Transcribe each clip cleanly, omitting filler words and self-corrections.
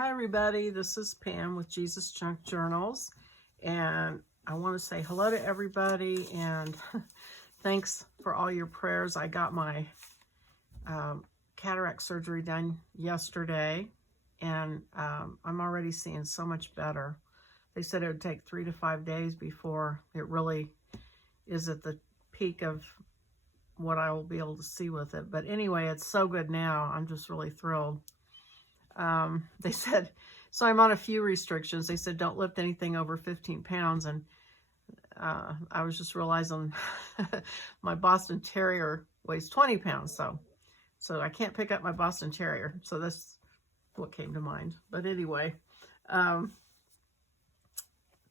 Hi everybody, this is Pam with Jesus Junk Journals, and I want to say hello to everybody and thanks for all your prayers. I got my cataract surgery done yesterday, and I'm already seeing so much better. They said it would take 3 to 5 days before it really is at the peak of what I will be able to see with it. But anyway, it's so good now. I'm just really thrilled. They said, so I'm on a few restrictions. They said, don't lift anything over 15 pounds. And I was just realizing my Boston Terrier weighs 20 pounds. So I can't pick up my Boston Terrier. So that's what came to mind. But anyway,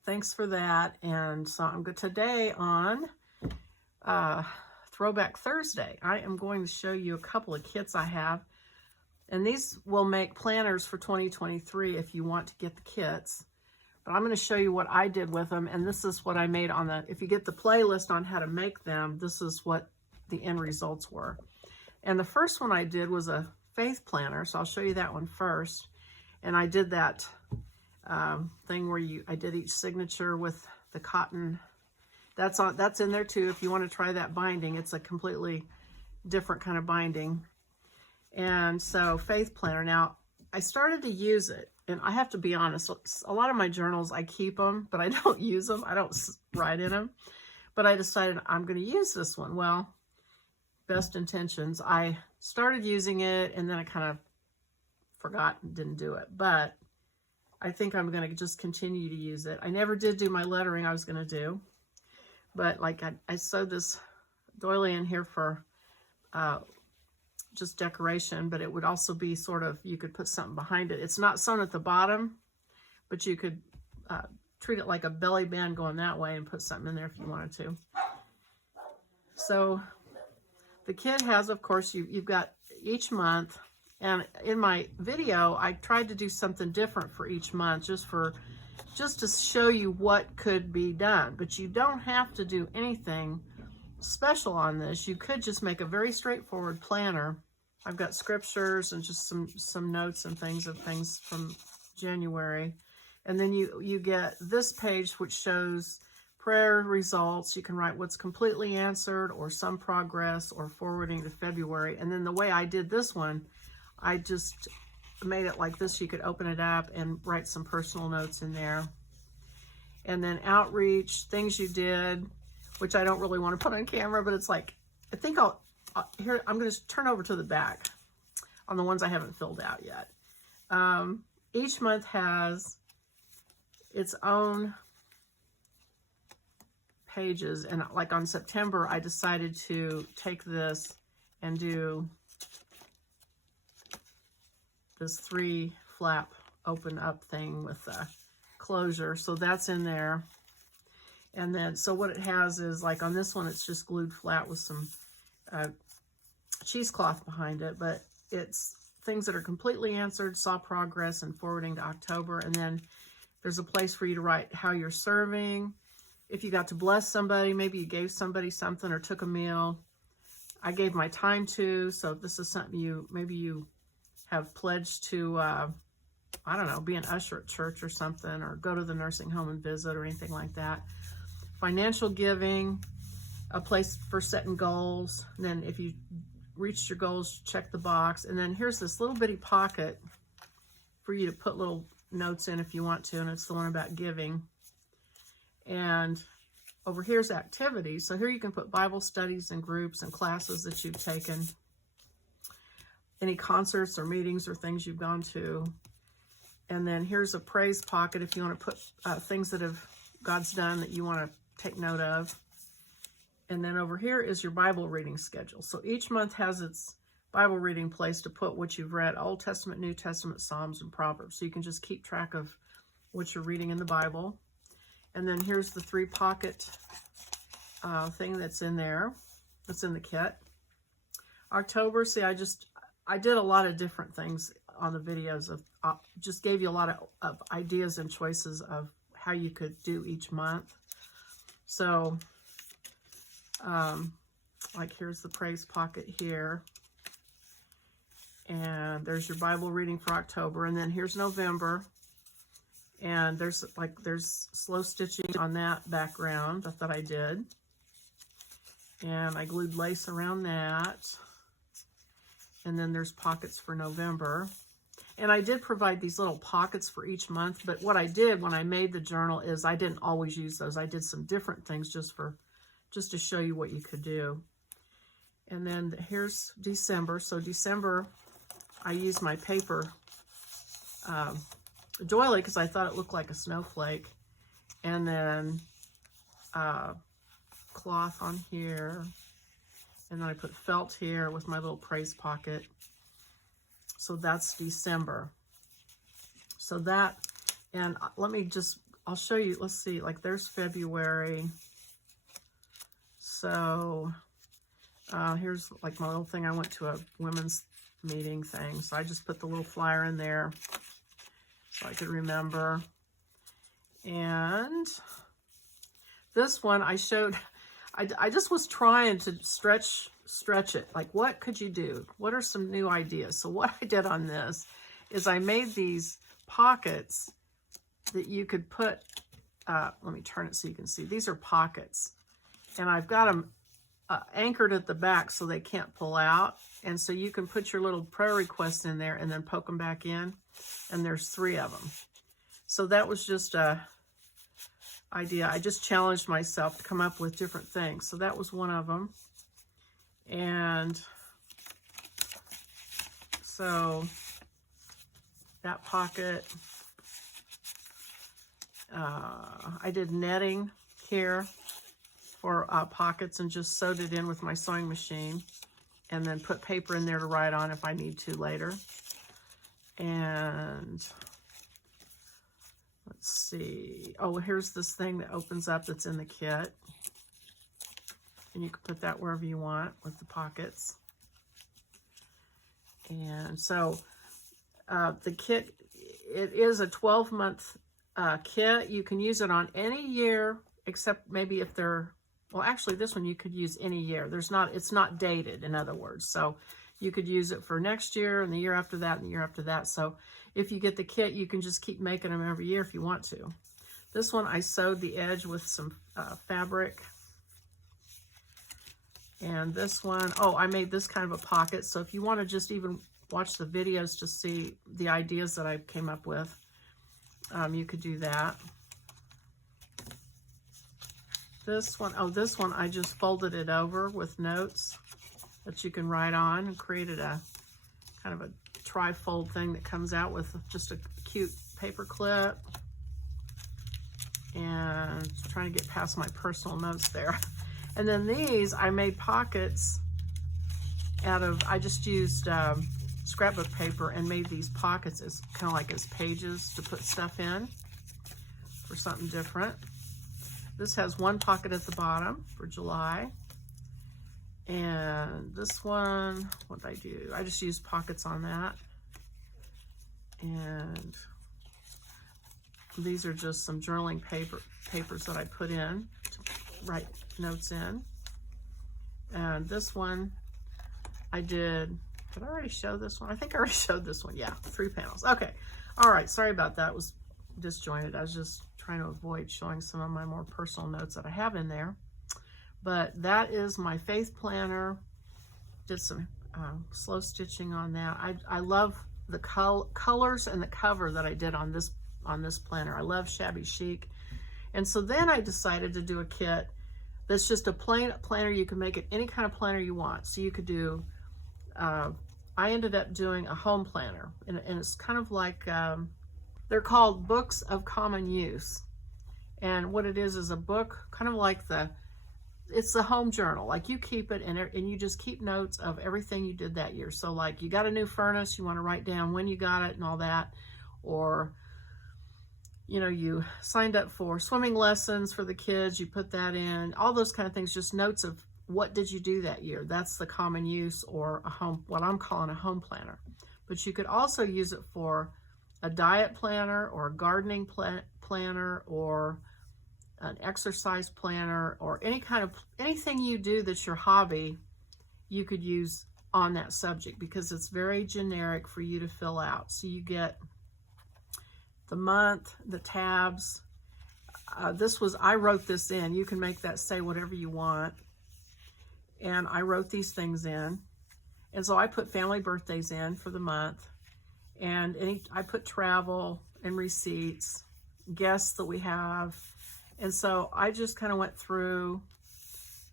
thanks for that. And so I'm good today on Throwback Thursday. I am going to show you a couple of kits I have. And these will make planners for 2023 if you want to get the kits. But I'm going to show you what I did with them. And this is what I made on the, if you get the playlist on how to make them, this is what the end results were. And the first one I did was a faith planner. So I'll show you that one first. And I did that thing where I did each signature with the cotton. That's in there too. If you want to try that binding, it's a completely different kind of binding. And so faith planner. Now I started to use it, and I have to be honest, a lot of my journals, I keep them, but I don't use them. I don't write in them, but I decided I'm going to use this one. Well, best intentions. I started using it and then I kind of forgot and didn't do it, but I think I'm going to just continue to use it. I never did do my lettering I was going to do, but like I sewed this doily in here for, just decoration, but it would also be sort of, you could put something behind it. It's not sewn at the bottom, but you could treat it like a belly band going that way and put something in there if you wanted to. So the kit has, of course, you've got each month, and in my video I tried to do something different for each month just to show you what could be done. But you don't have to do anything special on this. You could just make a very straightforward planner. I've got scriptures and just some notes and things from January. And then you get this page, which shows prayer results. You can write what's completely answered or some progress or forwarding to February. And then the way I did this one, I just made it like this. You could open it up and write some personal notes in there. And then outreach, things you did, which I don't really want to put on camera, but it's like, I think here, I'm going to turn over to the back on the ones I haven't filled out yet. Each month has its own pages. And like on September, I decided to take this and do this 3 flap open up thing with the closure. So that's in there. And then, so what it has is, like on this one, it's just glued flat with some cheesecloth behind it, but it's things that are completely answered, saw progress, and forwarding to October. And then there's a place for you to write how you're serving. If you got to bless somebody, maybe you gave somebody something or took a meal. I gave my time to, so if this is something maybe you have pledged to, I don't know, be an usher at church or something, or go to the nursing home and visit or anything like that. Financial giving, a place for setting goals. And then if you reached your goals, check the box. And then here's this little bitty pocket for you to put little notes in if you want to. And it's the one about giving. And over here's activities. So here you can put Bible studies and groups and classes that you've taken. Any concerts or meetings or things you've gone to. And then here's a praise pocket if you want to put things that God's done that you want to take note of. And then over here is your Bible reading schedule. So each month has its Bible reading place to put what you've read, Old Testament, New Testament, Psalms, and Proverbs. So you can just keep track of what you're reading in the Bible. And then here's the 3 pocket thing that's in there. That's in the kit. October, see, I did a lot of different things on the videos of, just gave you a lot of ideas and choices of how you could do each month. So, like here's the praise pocket here. And there's your Bible reading for October. And then here's November. And there's slow stitching on that background that I did. And I glued lace around that. And then there's pockets for November. And I did provide these little pockets for each month, but what I did when I made the journal is I didn't always use those. I did some different things just to show you what you could do. And then here's December. So December, I used my paper doily because I thought it looked like a snowflake. And then cloth on here. And then I put felt here with my little praise pocket. So that's December. So that, and I'll show you, let's see, like there's February. So here's like my little thing. I went to a women's meeting thing. So I just put the little flyer in there so I could remember. And this one I showed, I just was trying to stretch it. Like, what could you do? What are some new ideas? So what I did on this is I made these pockets that you could put, let me turn it so you can see. These are pockets. And I've got them anchored at the back so they can't pull out. And so you can put your little prayer requests in there and then poke them back in. And there's 3 of them. So that was just a idea. I just challenged myself to come up with different things. So that was one of them. And so that pocket, I did netting here for pockets and just sewed it in with my sewing machine and then put paper in there to write on if I need to later. And let's see. Oh, here's this thing that opens up that's in the kit. And you can put that wherever you want with the pockets. And so the kit, it is a 12-month kit. You can use it on any year, except maybe if they're, well, actually this one you could use any year. It's not dated, in other words. So you could use it for next year and the year after that and the year after that. So if you get the kit, you can just keep making them every year if you want to. This one I sewed the edge with some fabric. And this one, oh, I made this kind of a pocket. So if you want to just even watch the videos to see the ideas that I came up with, you could do that. This one, oh, this one, I just folded it over with notes that you can write on and created a kind of a tri-fold thing that comes out with just a cute paper clip. And trying to get past my personal notes there. And then these, I made pockets out of, I just used scrapbook paper and made these pockets as kind of like as pages to put stuff in for something different. This has one pocket at the bottom for July. And this one, what did I do? I just used pockets on that. And these are just some journaling papers that I put in to write notes in. And this one I did I already show this one? I think I already showed this one. Yeah, 3 panels. Okay. All right. Sorry about that. It was disjointed. I was just trying to avoid showing some of my more personal notes that I have in there. But that is my faith planner. Did some slow stitching on that. I love the colors and the cover that I did on this planner. I love shabby chic. And so then I decided to do a kit that's just a plain planner. You can make it any kind of planner you want. So you could do, I ended up doing a home planner, and it's kind of like, they're called books of common use. And what it is a book, kind of like it's the home journal. Like you keep it and you just keep notes of everything you did that year. So like you got a new furnace, you want to write down when you got it and all that. Or, you know, you signed up for swimming lessons for the kids, you put that in, all those kind of things, just notes of what did you do that year. That's the common use, or a home, what I'm calling a home planner. But you could also use it for a diet planner or a gardening planner or an exercise planner, or anything you do that's your hobby. You could use on that subject because it's very generic for you to fill out. So you get the month, the tabs. I wrote this in. You can make that say whatever you want. And I wrote these things in. And so I put family birthdays in for the month. And I put travel and receipts, guests that we have. And so I just kind of went through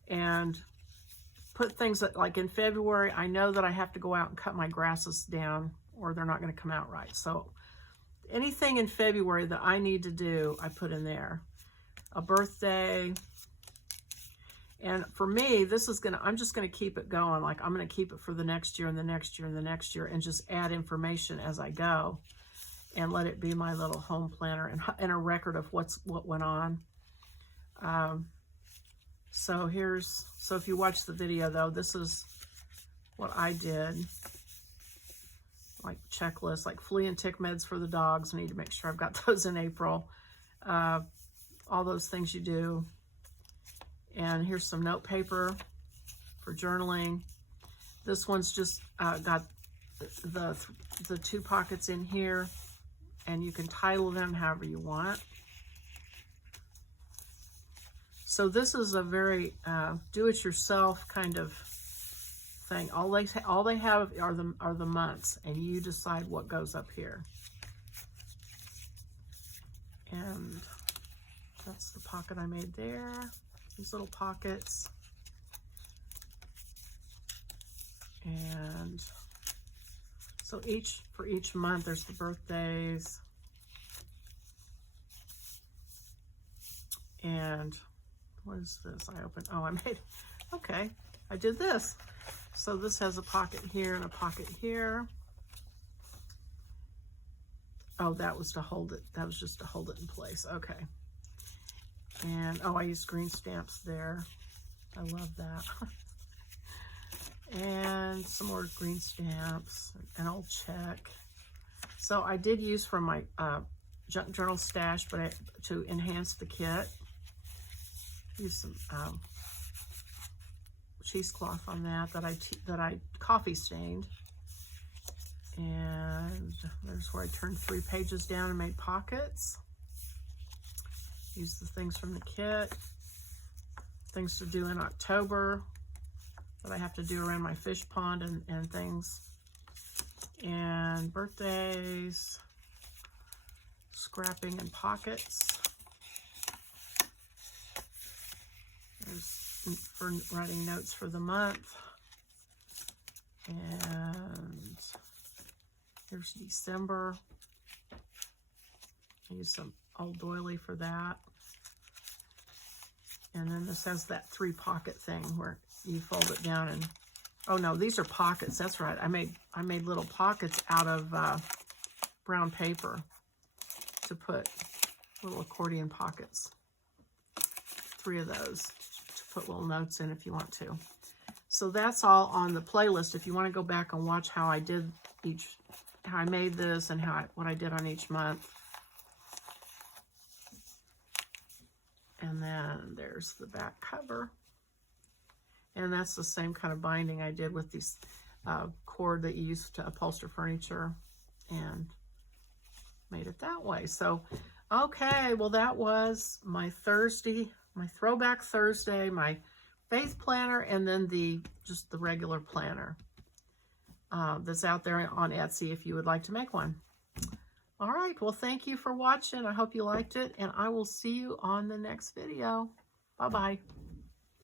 and put things that, like in February, I know that I have to go out and cut my grasses down or they're not going to come out right. So anything in February that I need to do, I put in there. A birthday. And for me, I'm just going to keep it going. Like I'm going to keep it for the next year and the next year and the next year and just add information as I go and let it be my little home planner and a record of what went on. So if you watch the video though, this is what I did. Like checklist, like flea and tick meds for the dogs. I need to make sure I've got those in April. All those things you do. And here's some note paper for journaling. This one's just got the 2 pockets in here, and you can title them however you want. So this is a very do-it-yourself kind of thing. All they have are the months, and you decide what goes up here. And that's the pocket I made there. These little pockets. And so for each month, there's the birthdays. And what is this? Okay, I did this. So this has a pocket here and a pocket here. Oh, that was to hold it. That was just to hold it in place. Okay. And, I used green stamps there. I love that. And some more green stamps, an old check. So I did use from my junk journal stash, but to enhance the kit, use some cheesecloth on that I coffee stained. And there's where I turned 3 pages down and made pockets. Use the things from the kit, things to do in October that I have to do around my fish pond and things, and birthdays, scrapping and pockets. There's for writing notes for the month, and here's December. I use some old doily for that. And then this has that 3 pocket thing where you fold it down and, oh no, these are pockets. That's right. I made little pockets out of brown paper to put little accordion pockets. 3 of those to put little notes in if you want to. So that's all on the playlist. If you want to go back and watch how I did how I made this and what I did on each month. And then there's the back cover. And that's the same kind of binding I did with these cord that you use to upholster furniture, and made it that way. So, okay, well that was my Thursday, my Throwback Thursday, my faith planner, and then just the regular planner that's out there on Etsy if you would like to make one. All right, well, thank you for watching. I hope you liked it, and I will see you on the next video. Bye-bye.